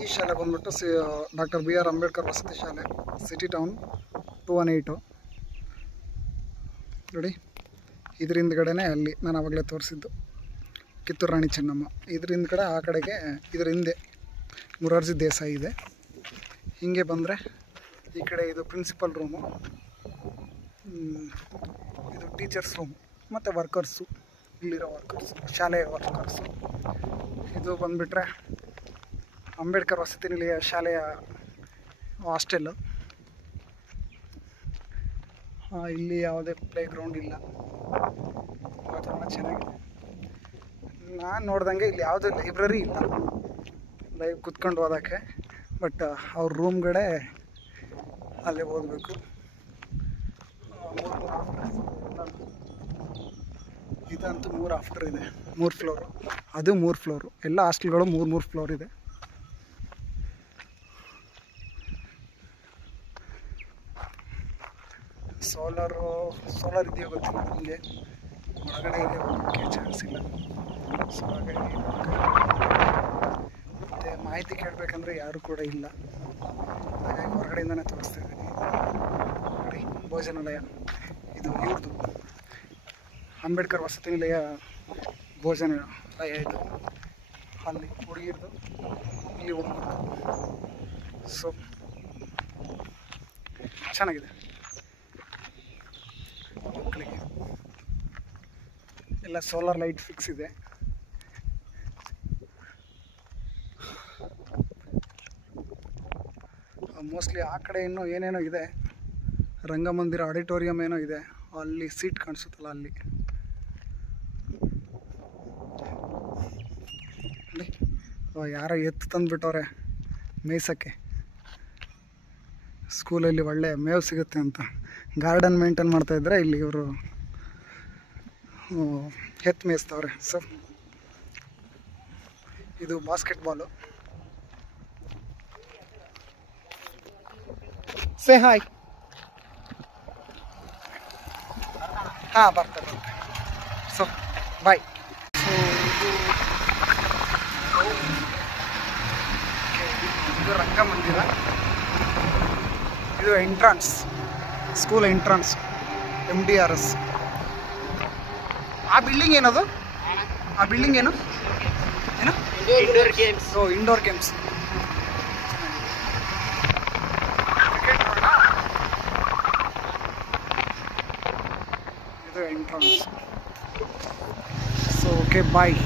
ಈ ಶಾಲೆ ಬಂದ್ಬಿಟ್ಟು ಡಾಕ್ಟರ್ ಬಿ ಆರ್ ಅಂಬೇಡ್ಕರ್ ವಸತಿ ಶಾಲೆ, ಸಿಟಿ ಟೌನ್ 218 ನೋಡಿ. ಇದ್ರ ಹಿಂದ್ಗಡೆನೇ ಅಲ್ಲಿ ನಾನು ಆವಾಗಲೇ ತೋರಿಸಿದ್ದು ಕಿತ್ತೂರು ರಾಣಿ ಚೆನ್ನಮ್ಮ. ಇದ್ರ ಹಿಂದ್ಗಡೆ ಆ ಕಡೆಗೆ ಇದ್ರ ಹಿಂದೆ ಮೊರಾರ್ಜಿ ದೇಸಾಯಿ ಇದೆ. ಹೀಗೆ ಬಂದರೆ ಈ ಕಡೆ ಇದು ಪ್ರಿನ್ಸಿಪಲ್ ರೂಮು, ಇದು ಟೀಚರ್ಸ್ ರೂಮ್ ಮತ್ತು ವರ್ಕರ್ಸು, ಇಲ್ಲಿರೋ ವರ್ಕರ್ಸು, ಶಾಲೆಯ ವರ್ಕರ್ಸು. ಇದು ಬಂದುಬಿಟ್ರೆ ಅಂಬೇಡ್ಕರ್ ವಸತಿ ನಿಲಯ ಶಾಲೆಯ ಹಾಸ್ಟೆಲ್ಲು. ಇಲ್ಲಿ ಯಾವುದೇ ಪ್ಲೇ ಗ್ರೌಂಡ್ ಇಲ್ಲ, ವಾತಾವರಣ ಚೆನ್ನಾಗಿದೆ. ನಾನು ನೋಡ್ದಂಗೆ ಇಲ್ಲಿ ಯಾವುದೇ ಲೈಬ್ರರಿ ಇಲ್ಲ ಕುತ್ಕೊಂಡು ಓದೋಕ್ಕೆ. ಬಟ್ ಅವ್ರ ರೂಮ್ಗಡೆ ಅಲ್ಲೇ ಓದಬೇಕು. ಇದಂತೂ 3 ಆಫ್ಟರ್ ಇದೆ, 3 ಫ್ಲೋರು, ಅದು 3 ಫ್ಲೋರು. ಎಲ್ಲ ಹಾಸ್ಟೆಲ್ಗಳು 3 ಫ್ಲೋರ್ ಇದೆ. ಸೋಲಾರ್ ಇದೆಯೋ ಗೊತ್ತಿಲ್ಲ ನನಗೆ, ಒಳಗಡೆ ಇದೆ ಹೋಗೋಕ್ಕೆ ಚಾನ್ಸ್ ಇಲ್ಲ. ಸೊ ಹಾಗಾಗಿ ಮತ್ತು ಮಾಹಿತಿ ಕೇಳಬೇಕಂದ್ರೆ ಯಾರೂ ಕೂಡ ಇಲ್ಲ, ಹಾಗಾಗಿ ಹೊರಗಡೆಯಿಂದನೇ ತೋರಿಸ್ತಾ ಇದ್ದೀನಿ. ನೋಡಿ, ಭೋಜನಾಲಯ ಇದು ಇವ್ರದ್ದು, ಅಂಬೇಡ್ಕರ್ ವಸತಿ ನಿಲಯ ಭೋಜನಾಲಯ ಇದು. ಅಲ್ಲಿ ಹುಡುಗಿರ್ದು, ಇಲ್ಲಿ ಹುಡುಗರು. ಸೊ ಚೆನ್ನಾಗಿದೆ. ಮಕ್ಕಳಿಗೆ ಎಲ್ಲ ಸೋಲಾರ್ ಲೈಟ್ ಫಿಕ್ಸ್ ಇದೆ. ಮೋಸ್ಟ್ಲಿ ಆ ಕಡೆ ಇನ್ನೂ ಏನೇನೋ ಇದೆ, ರಂಗಮಂದಿರ ಆಡಿಟೋರಿಯಂ ಏನೋ ಇದೆ, ಅಲ್ಲಿ ಸೀಟ್ ಕಾಣಿಸುತ್ತಲ್ಲ ಅಲ್ಲಿ. ಯಾರೋ ಎತ್ತು ತಂದುಬಿಟ್ಟವ್ರೆ ಮೇಯ್ಸೋಕ್ಕೆ, ಸ್ಕೂಲಲ್ಲಿ ಒಳ್ಳೆ ಮೇವು ಸಿಗುತ್ತೆ ಅಂತ ಗಾರ್ಡನ್ ಮೇಂಟೈನ್ ಮಾಡ್ತಾಯಿದ್ರೆ ಇಲ್ಲಿ ಇವರು ಎತ್ತು ಮೇಯಿಸ್ತವ್ರೆ. ಸೊ ಇದು ಬಾಸ್ಕೆಟ್ಬಾಲು. Say hi. ಹಾಂ, ಬರ್ತಾರೆ. So bye. ಸೊ ಇದು ರಂಗಮಂದಿರ, ಇದು ಎಂಟ್ರನ್ಸ್, ಸ್ಕೂಲ್ ಎಂಟ್ರನ್ಸ್, MDRS. ಆ ಬಿಲ್ಡಿಂಗ್ ಏನದು? ಆ ಬಿಲ್ಡಿಂಗ್ ಏನು? Indoor games. Oh, indoor games. ಇದು ಎಂಟ್ರನ್ಸ್. ಸೊ ಓಕೆ, ಬಾಯ್.